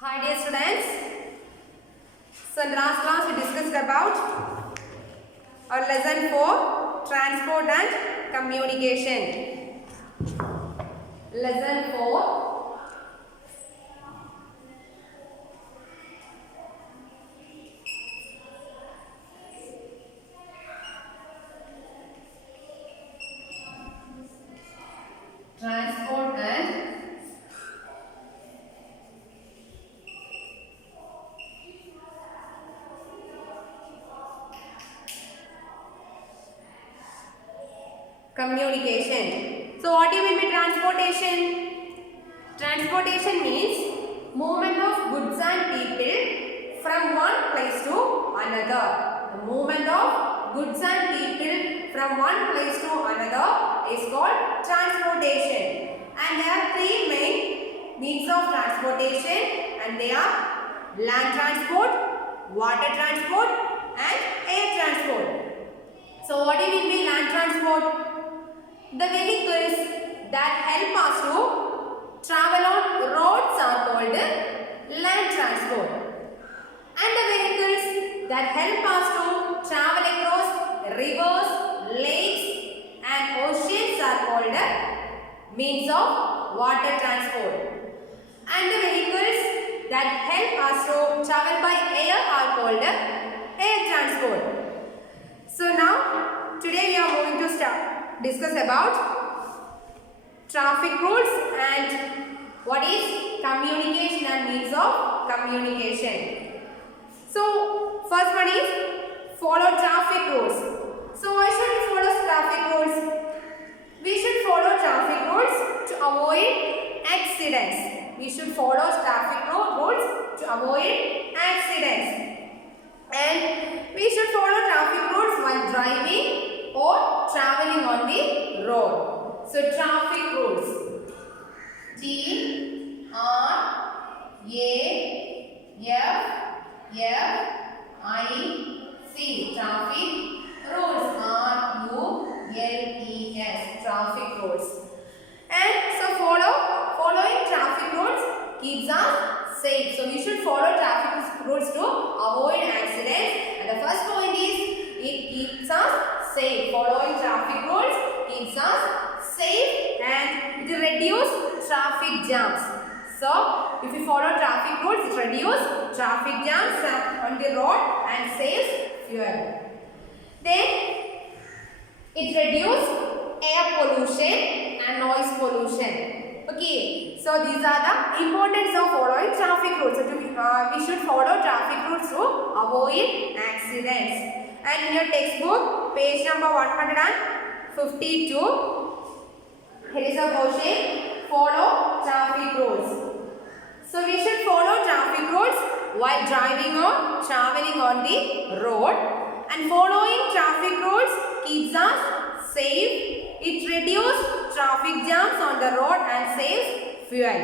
Hi dear students. So in the last class we discussed about our lesson 4 transport and communication. Lesson 4 transport and communication. So what do you mean by transportation? Transportation means movement of goods and people from one place to another. The movement of goods and people from one place to another is called transportation. And there are three main means of transportation, and they are land transport, water transport and air transport. So what do you mean by land transport? The vehicles that help us to travel on roads are called land transport. And the vehicles that help us to travel across rivers, lakes and oceans are called means of water transport. And the vehicles that help us to travel by air are called air transport. So now today we are going to discuss about traffic rules and what is communication and means of communication. So first one is follow traffic rules. So why should we follow traffic rules? We should follow traffic rules to avoid accidents. We should follow traffic rules to avoid accidents. And we should follow traffic rules while driving or traveling on the road. So traffic rules. T R A F I C. Traffic rules. R U L E S. Traffic rules. And so following traffic rules keeps us safe. So we should follow traffic rules to avoid accidents. And the first point is it keeps us safe. Following traffic rules keeps us safe and it reduces traffic jams. So if we follow traffic rules, it reduces traffic jams on the road and saves fuel. Then it reduces air pollution and noise pollution. Okay, so these are the importance of following traffic rules. So we should follow traffic rules to avoid accidents. And in your textbook, page number 152, here is a question, follow traffic rules. So we should follow traffic rules while driving or traveling on the road. And following traffic rules keeps us safe. It reduces traffic jams on the road and saves fuel.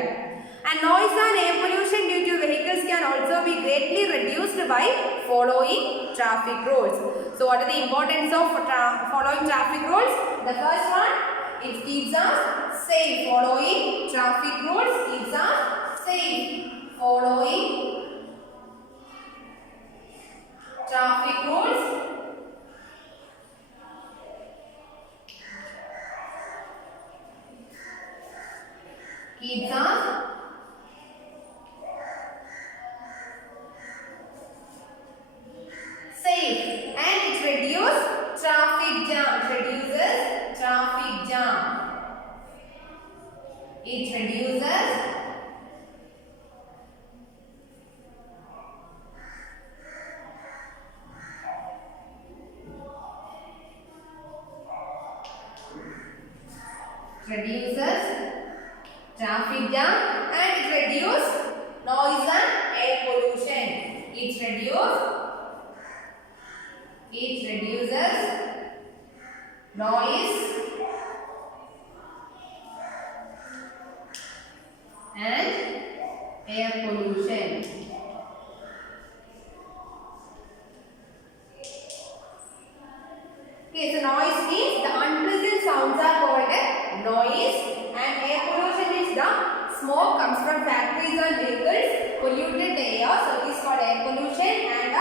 And noise and air pollution due to vehicles can also be greatly reduced by following traffic rules. So what are the importance of following traffic rules? The first one, it keeps us safe. Following traffic rules keeps us safe. Following traffic rules keeps us safe and it reduces traffic jam. It reduces traffic jam. It reduces traffic jam and it reduces noise and air pollution. It reduces noise and air pollution. Okay, so noise means the unpleasant sounds are called noise, and air pollution means the smoke comes from factories and vehicles polluted air, so it is called air pollution. And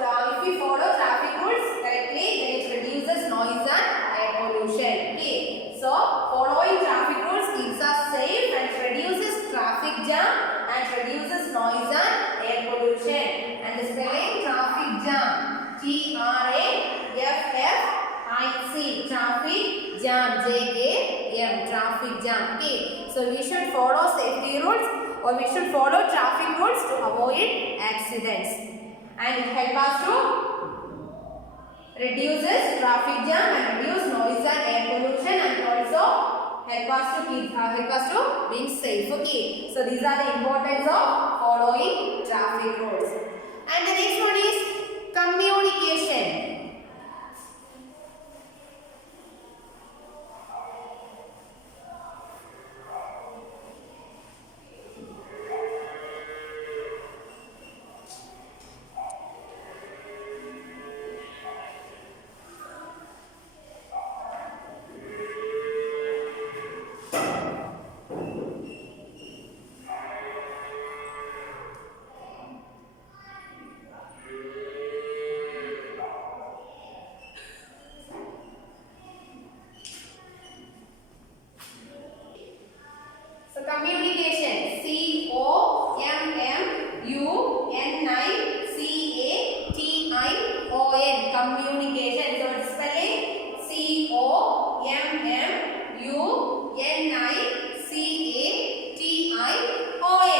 if we follow traffic rules correctly, then it reduces noise and air pollution. Okay, so following traffic rules keeps us safe and reduces traffic jam and reduces noise and air pollution. And the spelling traffic jam, TRAFFIC, traffic jam, JAM, traffic jam. Okay, so we should follow safety rules, or we should follow traffic rules to avoid accidents, and it helps us to reduces traffic jam and reduce noise and air pollution, and also help us to being safe. Okay, so these are the importance of following traffic rules. And the next one is communication. Communication, COMMUNICATION, communication. So it's spelling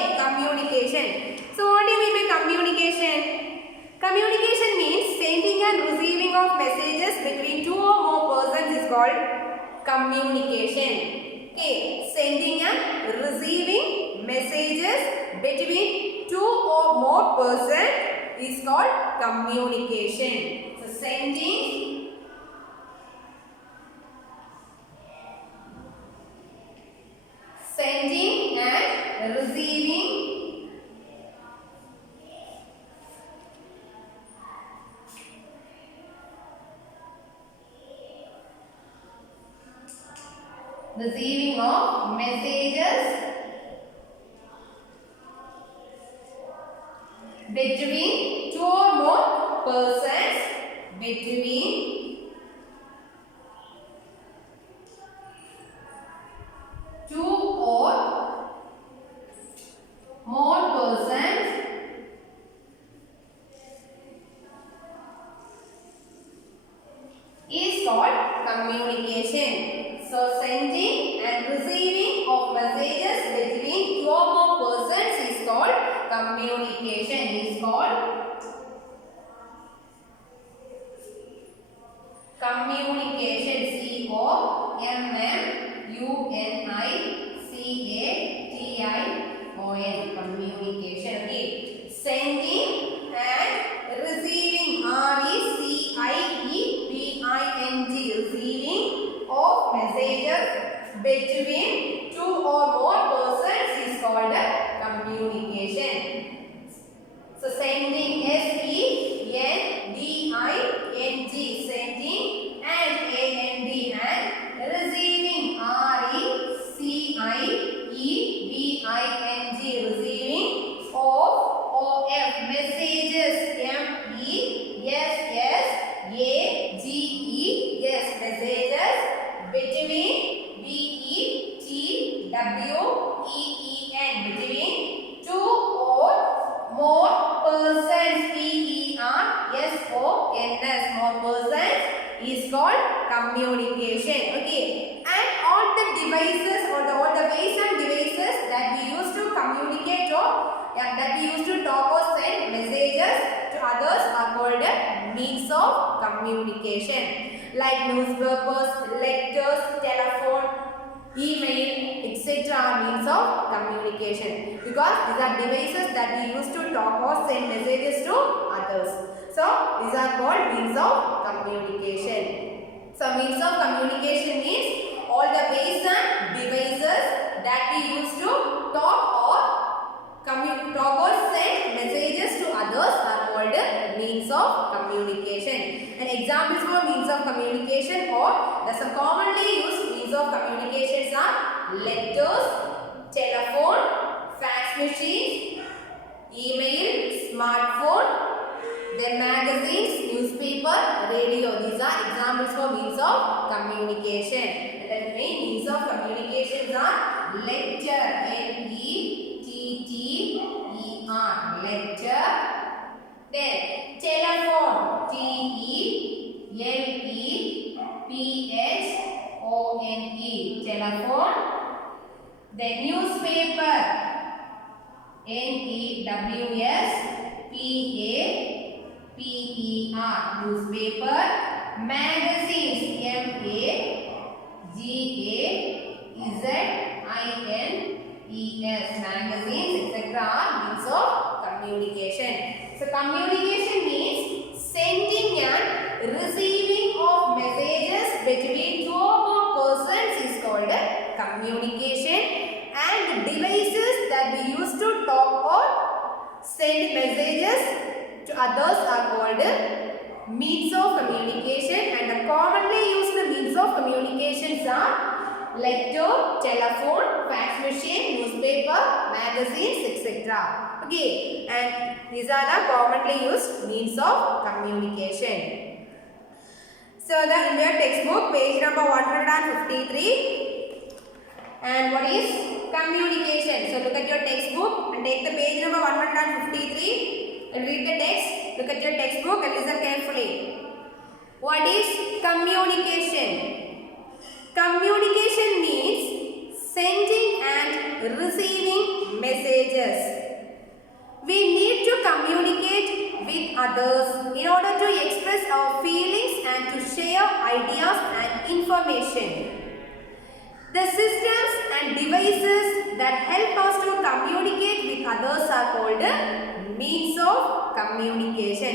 COMMUNICATION, communication. So what do you mean by communication? Communication means sending and receiving of messages between two or more persons is called communication. Okay, sending and receiving messages between two or more persons is called communication. So sending and receiving of messages between two or more persons, between two or more persons is called communication. So sending and receiving of messages between two or more persons is called communication. Is called communication. COMMUNICATION, communication. Okay. Sending and receiving, RECIEPING, receiving of messages between two or more persons is called communication. So sending, SENDING, sending and AND, and receiving, RECIEVING, receiving of messages, MESSAGES, messages between, BETWEEN, between two or more persons, PERSONS, more persons is called communication. Okay, and all the devices or all the ways and devices that we use to communicate or that we use to talk or send messages to others are called means of communication, like newspapers, letters, telephone, email, etc. means of communication, because these are devices that we use to talk or send messages to others. So these are called means of communication. So means of communication means all the ways and devices that we use to talk or send messages to others are called means of communication. And examples for means of communication or some commonly used means of communications are letters, telephone, fax machine, Then telephone, T-E-L-E-P-H-O-N-E, telephone. Then newspaper, N-E-W-S-P-A-P-E-R, newspaper. Magazines, M-A-G-A-Z-I-N-E-S, magazines, etc. are means of communication. So communication means sending and receiving of messages between two or more persons is called communication, and devices that we use to talk or send messages to others are called means of communication, and the commonly used means of communications are letter, telephone, fax machine, newspaper, magazines, etc. Okay, and these are the commonly used means of communication. So in your textbook, page number 153, and what is communication? So look at your textbook and take the page number 153 and read the text. Look at your textbook and listen carefully. What is communication? Communication means sending and receiving messages. We need to communicate with others in order to express our feelings and to share ideas and information. The systems and devices that help us to communicate with others are called means of communication.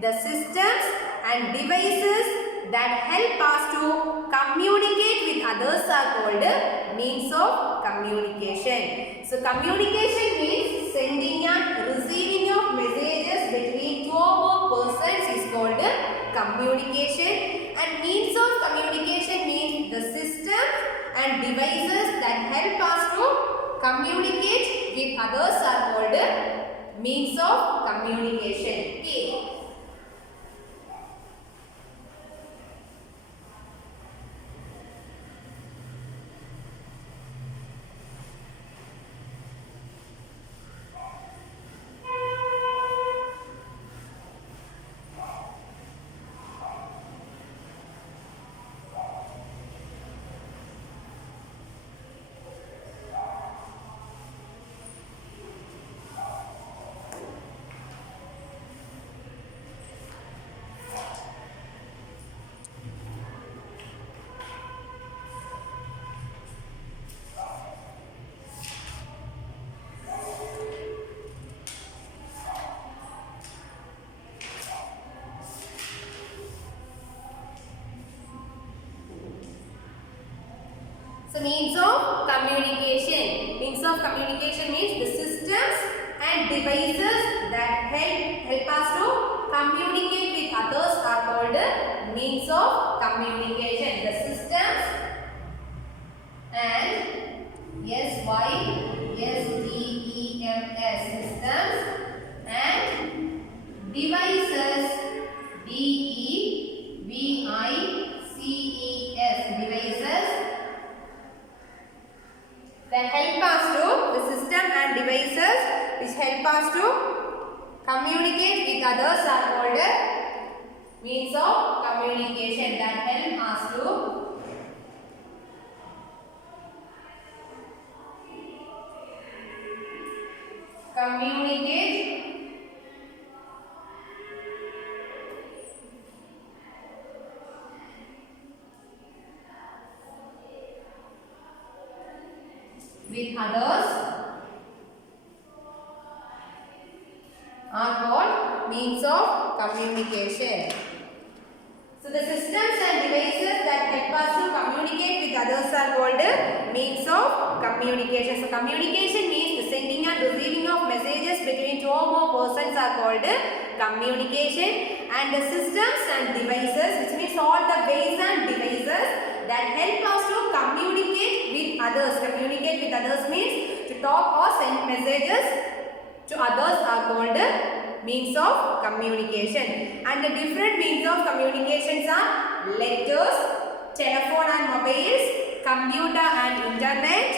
The systems and devices that help us to communicate with others are called means of communication. So communication means sending and receiving of messages between two or more persons is called communication, and means of communication means the system and devices that help us to communicate with others are called means of communication. Okay. So means of communication. Means of communication means the systems and devices that help us to communicate with others are called means of communication. The systems and SYSTEMS, systems, and devices, DEVICES, devices that help us to, the system and devices which help us to communicate with others are called means of communication, that help us to communicate with others are called means of communication. So the systems and devices that help us to communicate with others are called means of communication. So communication means the sending and receiving of messages between two or more persons are called communication, and the systems and devices, which means all the ways and devices that help us to communicate with others. Communicate with others means to talk or send messages to others are called means of communication. And the different means of communications are letters, telephone and mobiles, computer and internet,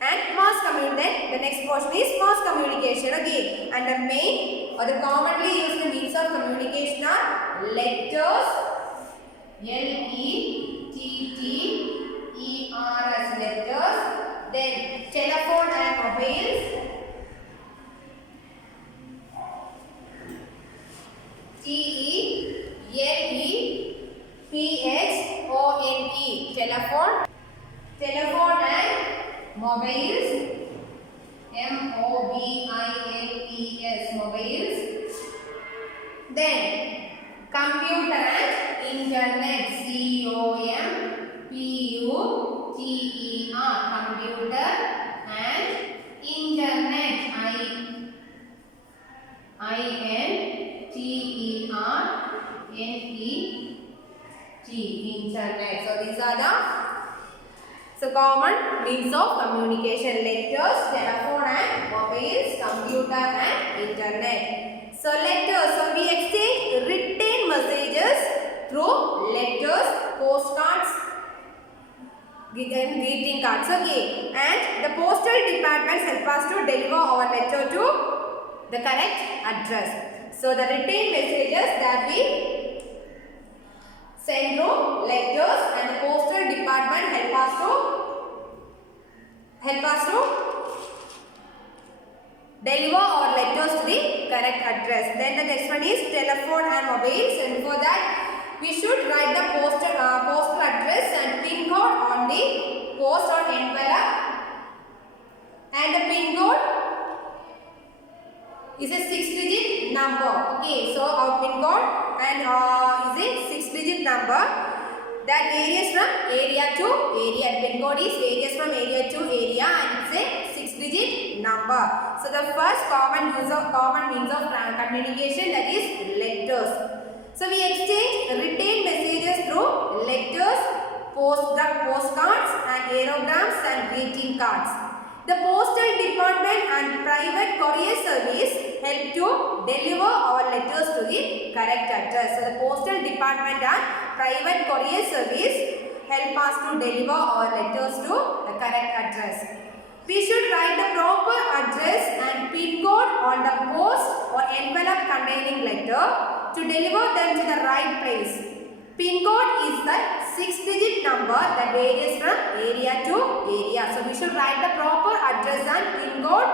and mass communication. The next portion is mass communication. Okay, and the main or the commonly used means of communication are letters, L-E-T-T-E-R-S, letters, then telephone and mobiles, T-E-L-E-P-H-O-N-E, telephone, telephone and mobiles, M-O-B-I-L-E-S, mobiles, then computer and internet, C-O-M-P-U-T-E-R, computer and internet, I-N-T-E-R-N-E-T, internet. So these are the common means of communication: letters, telephone and mobiles, computer and internet. So letters, so we exchange written messages through letters, postcards, and greeting cards. Okay, and the postal departments help us to deliver our letter to the correct address. So the written messages that we send through letters, and the postal department help us to deliver our letters to the correct address. Then the next one is telephone and mobiles, and for that we should write the postal address and pin code on the post or envelope, and the pin code is a 6-digit number. Okay, so our pin code and is a 6-digit number that varies from area to area. Pin code is varies from area to area, and it's a 6-digit number. So the first common means of communication, that is letters. So we exchange written messages through letters, postcards and aerograms and greeting cards. The postal department and private courier service help to deliver our letters to the correct address. So the postal department and private courier service help us to deliver our letters to the correct address. We should write the proper address and pin code on the post or envelope containing letter to deliver them to the right place. Pin code is the 6-digit number that varies from area to area. So we should write the proper address and pin code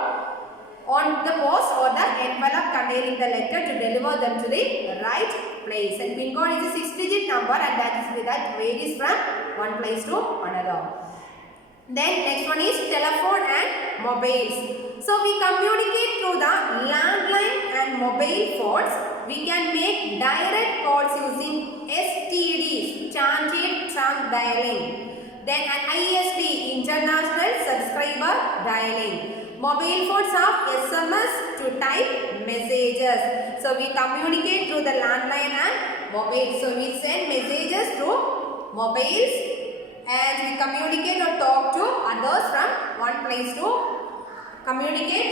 on the post or the envelope containing the letter to deliver them to the right place. And pin code is a 6-digit number, and that varies from one place to another. Then next one is telephone and mobiles. So we communicate through the landline and mobile phones. We can make direct calls using STDs, transient trunk dialing. Then an ISD, international subscriber dialing. Mobile phones have SMS to type messages. So we communicate through the landline and mobile. So we send messages through mobiles, and we communicate or talk to others from one place to communicate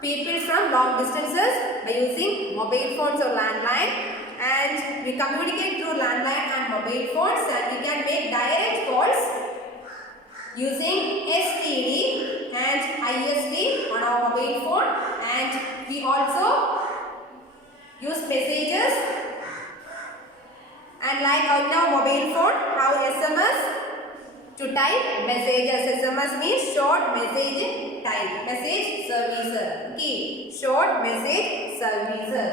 people from long distances by using mobile phones or landline. And we communicate through landline and mobile phones, and we can make direct calls using STD and ISD on our mobile phone, and we also use messages, and like on our mobile phone have SMS to type messages. SMS means short message type, message services. Okay, short message services.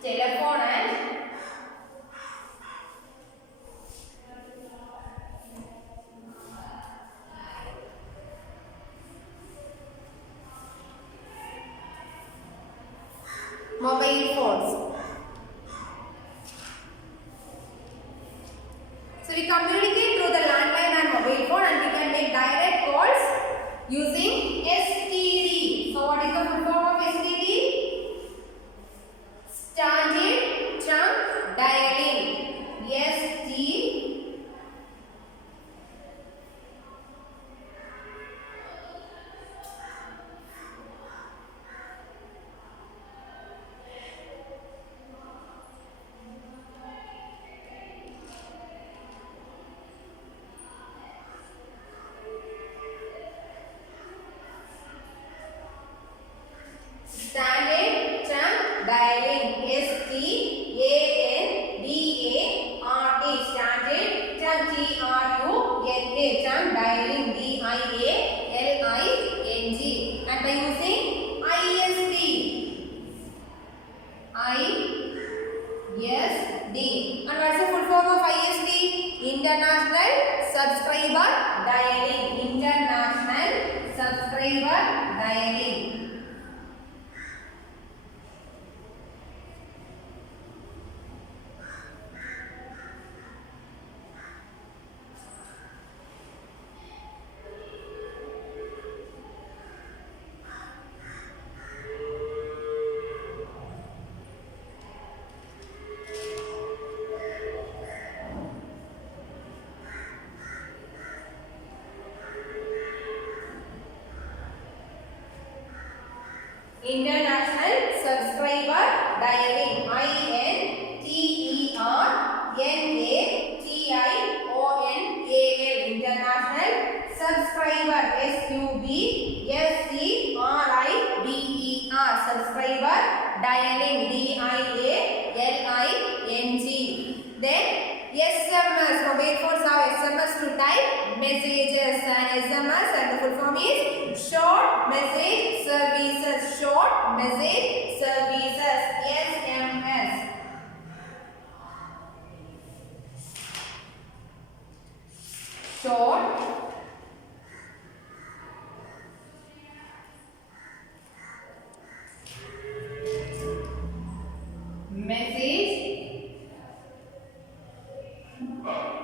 Telephone and mobile phones. So we communicate through the landline international subscriber dialing. International subscriber dialing. International subscriber dialing. INTERNATIONAL. International subscriber. SUBSCRIBER. Subscriber dialing. DIALING. Then SMS. Mobile phones have SMS to type messages, and SMS and the full form is short message services. Short message services. SMS. Short message services. SHORT.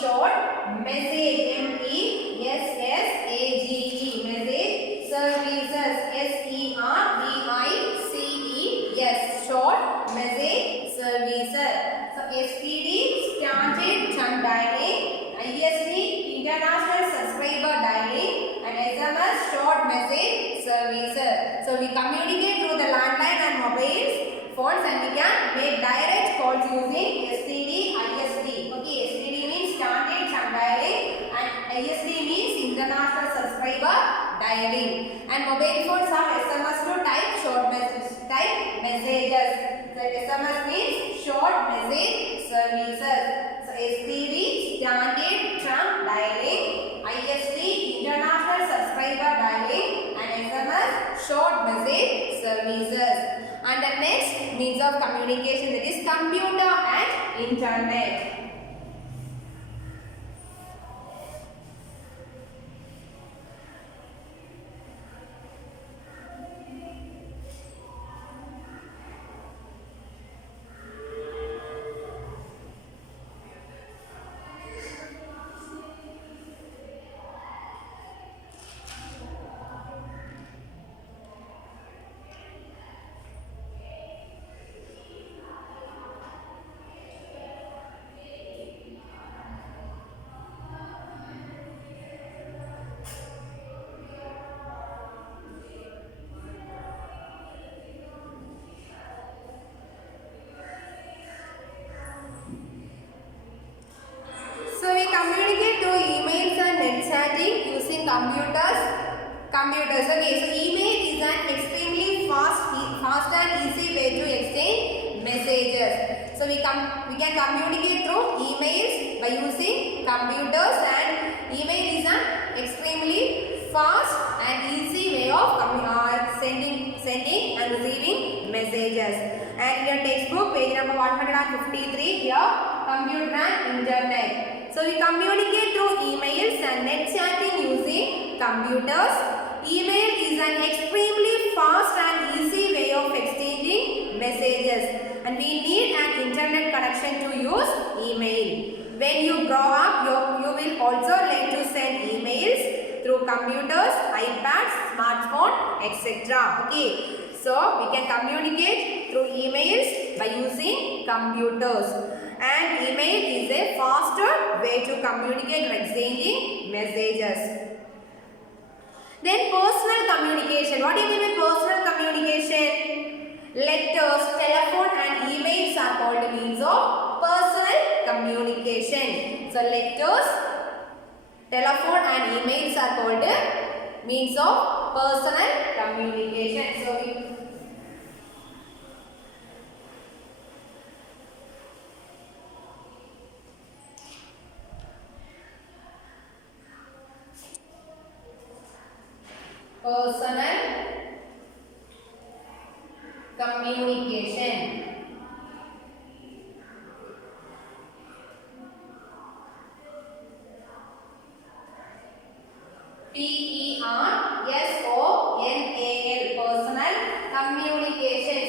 Short message. MESSAGE. Message services. SERVICES. Short message services. So STD started chunk dialing, ISD international subscriber dialing, and SMS short message services. So we communicate through the landline and mobiles phones, and we can make direct calls using STD, ISD. Okay, STD means standard chunk dialing, and ISD means international subscriber dialing. And mobile phones have SMS to type short messages. So SMS means short message services. So STD standard chunk dialing, ISD international subscriber dialing, and SMS short message services. And the next means of communication, that is computer and internet. So we communicate through emails and net chatting using computers. Okay, so email is an extremely fast and easy way to exchange messages. So we can communicate through emails by using computers, and email is an extremely fast and easy way of sending and receiving messages. And in your textbook, page number 153, here computer and internet. So we communicate through emails and net chatting using computers. Email is an extremely fast and easy way of exchanging messages, and we need an internet connection to use email. When you grow up, you will also learn to send emails through computers, iPads, smartphone, etc. Okay, so we can communicate through emails by using computers. And email is a faster way to communicate or exchanging messages. Then personal communication. What do you mean by personal communication? Letters, telephone and emails are called means of personal communication. So letters, telephone and emails are called means of personal communication. So personal communication. Personal, personal communication.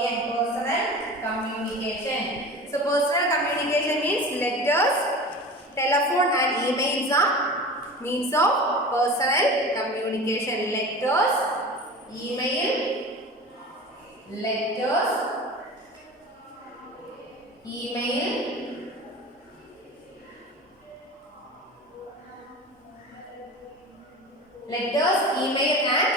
Communication, personal communication. So personal communication means letters, telephone and emails are means of personal communication. Letters, email, letters, email, letters, email and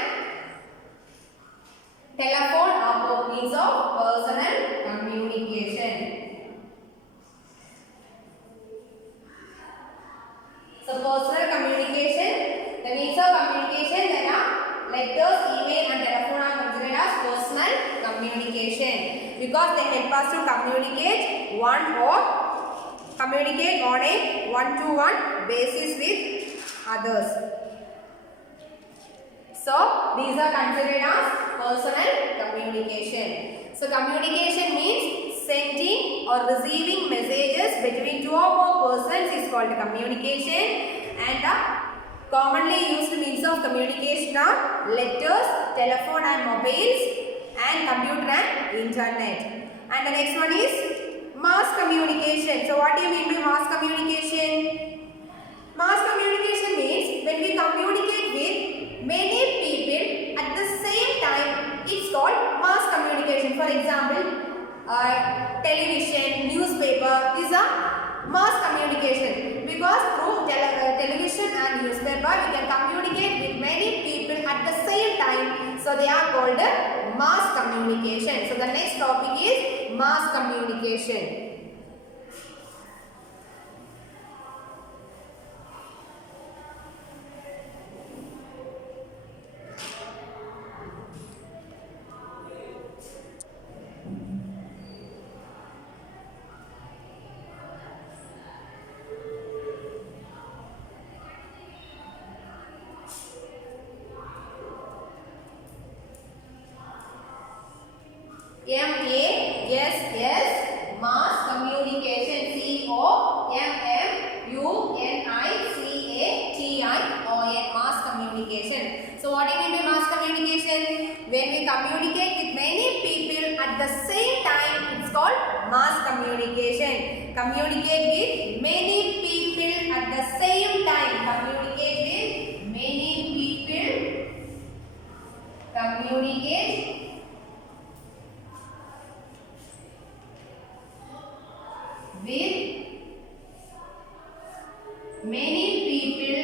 telephone are means of personal communication. So personal communication, the means of communication, there are letters, email and telephone are considered as personal communication because they help us to communicate on a one-to-one basis with others. So these are considered as personal communication. So communication means sending or receiving messages between two or more persons is called communication, and the commonly used means of communication are letters, telephone and mobiles, and computer and internet. And the next one is mass communication. So what do you mean by mass communication? Mass communication means when we communicate with many people at the same time, it's called mass communication. For example, television, newspaper, these are mass communication because through television and newspaper we can communicate with many people at the same time, so they are called mass communication. So the next topic is mass communication. M-A-S-S, mass communication. C-O-M-M-U-N-I-C-A-T-I-O-N, mass communication. So what do you mean by mass communication? When we communicate with many people at the same time, it's called mass communication. Communicate with many people at the same time. Communicate with many people. Communicate with many people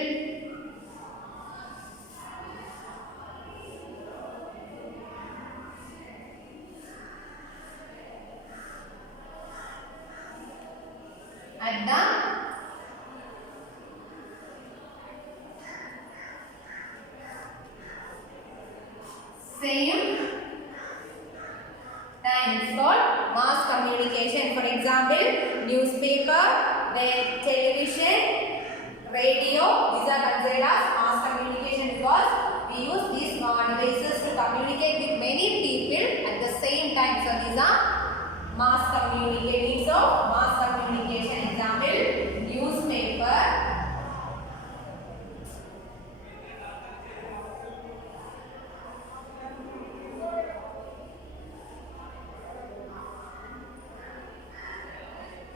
at the same time. It's called mass communication. For example, newspaper, then television, radio, these are considered as mass communication because we use these devices to communicate with many people at the same time. So these are mass communication. So mass communication example, newspaper,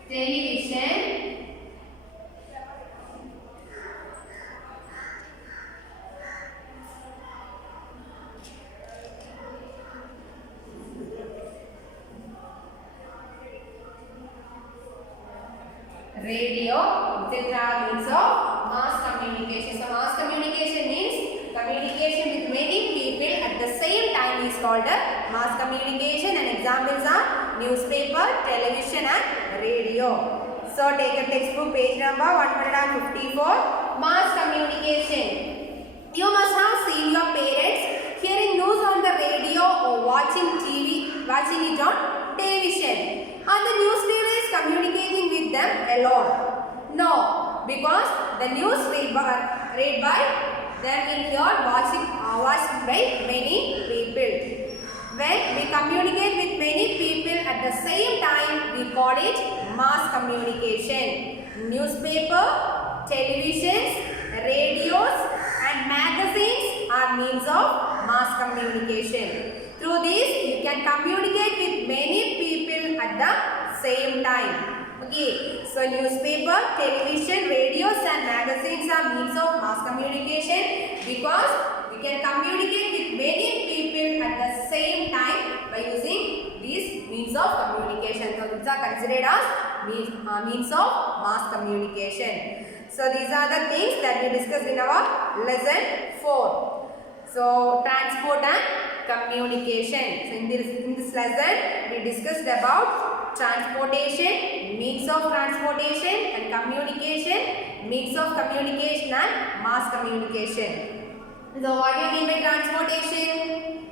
television, radio, etc. means of mass communication. So mass communication means communication with many people at the same time is called mass communication, and examples are newspaper, television and radio. So take a textbook page number 154, mass communication. You must have seen your parents hearing news on the radio or watching it on television, and the news reader is communicating with them alone. No, because the news read by them in here watched by many people. When we communicate with many people at the same time, we call it mass communication. Newspaper, televisions, radios and magazines are means of mass communication. Through this, you can communicate with many people at the same time. Okay, so newspaper, television, radios and magazines are means of mass communication because we can communicate with many people at the same time by using these means of communication. So these are considered as means of mass communication. So these are the things that we discussed in our lesson 4. So transport and communication. So in this lesson we discussed about transportation, means of transportation and communication, means of communication and mass communication. So what do you mean by transportation?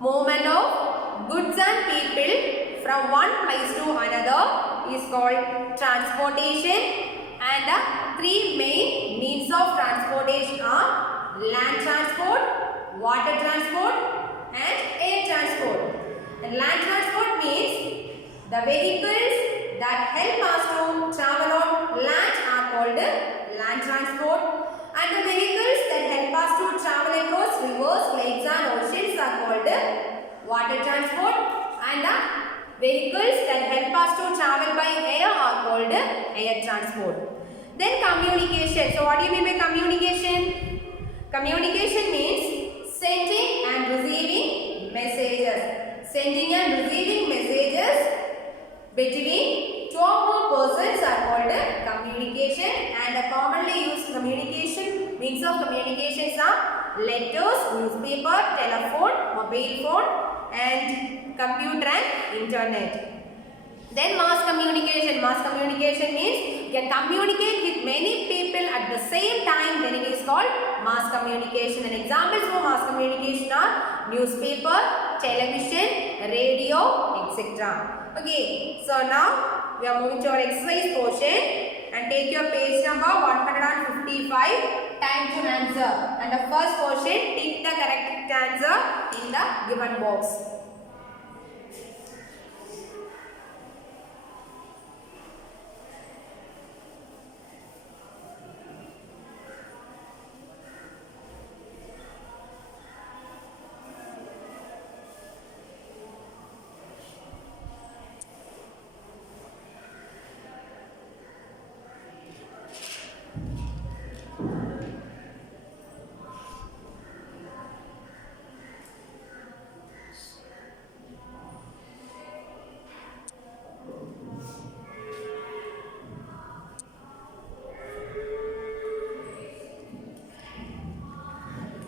Movement of goods and people from one place to another is called transportation, and the three main means of transportation are land transport, water transport and air transport. And land transport means the vehicles that help us to travel on land are called land transport, and the vehicles that help us to travel across rivers, lakes and oceans are called water transport, and the vehicles that help us to travel by air are called air transport. Then communication. So what do you mean by communication? Communication means sending and receiving messages. Sending and receiving messages between two or more persons are called communication, and the commonly used communication means of communications are letters, newspaper, telephone, mobile phone and computer and internet. Then mass communication. Mass communication means you can communicate with many people at the same time, then it is called mass communication. And examples for mass communication are newspaper, television, radio, etc. Okay, so now we are moving to our exercise portion, and take your page number 155, time to answer. And the first portion, tick the correct answer in the given box.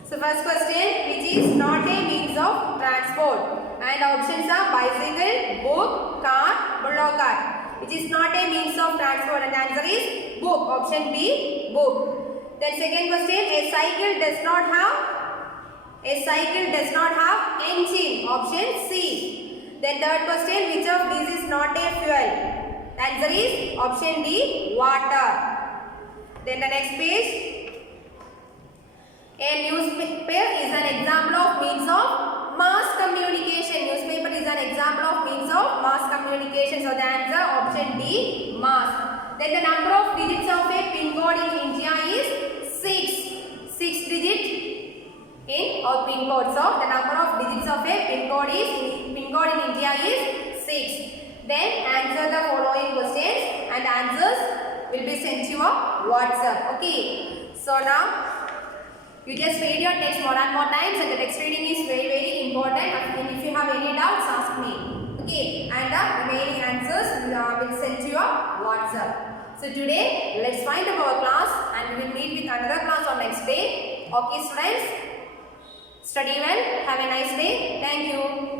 So first question, which is not a means of transport? And options are bicycle, book, car, bullock cart. Which is not a means of transport, and answer is book. Option B, book. Then second question, a cycle does not have engine. Option C. Then third question, which of these is not a fuel? The answer is option D, water. Then the next page. A newspaper is an example of means of mass communication. Newspaper is an example of means of mass communication. So the answer option D, mass. Then the number of digits of a pin code in India is 6. 6 digit in our pin code. So the number of digits of a pin code in India is 6. Then answer the following questions, and answers will be sent to your WhatsApp. Okay. So now you just read your text more and more times, and the text reading is very, very important. And if you have any doubts, ask me. Okay, and the remaining answers will send to your WhatsApp. So today, let's find up our class, and we will meet with another class on next day. Okay, students, study well. Have a nice day. Thank you.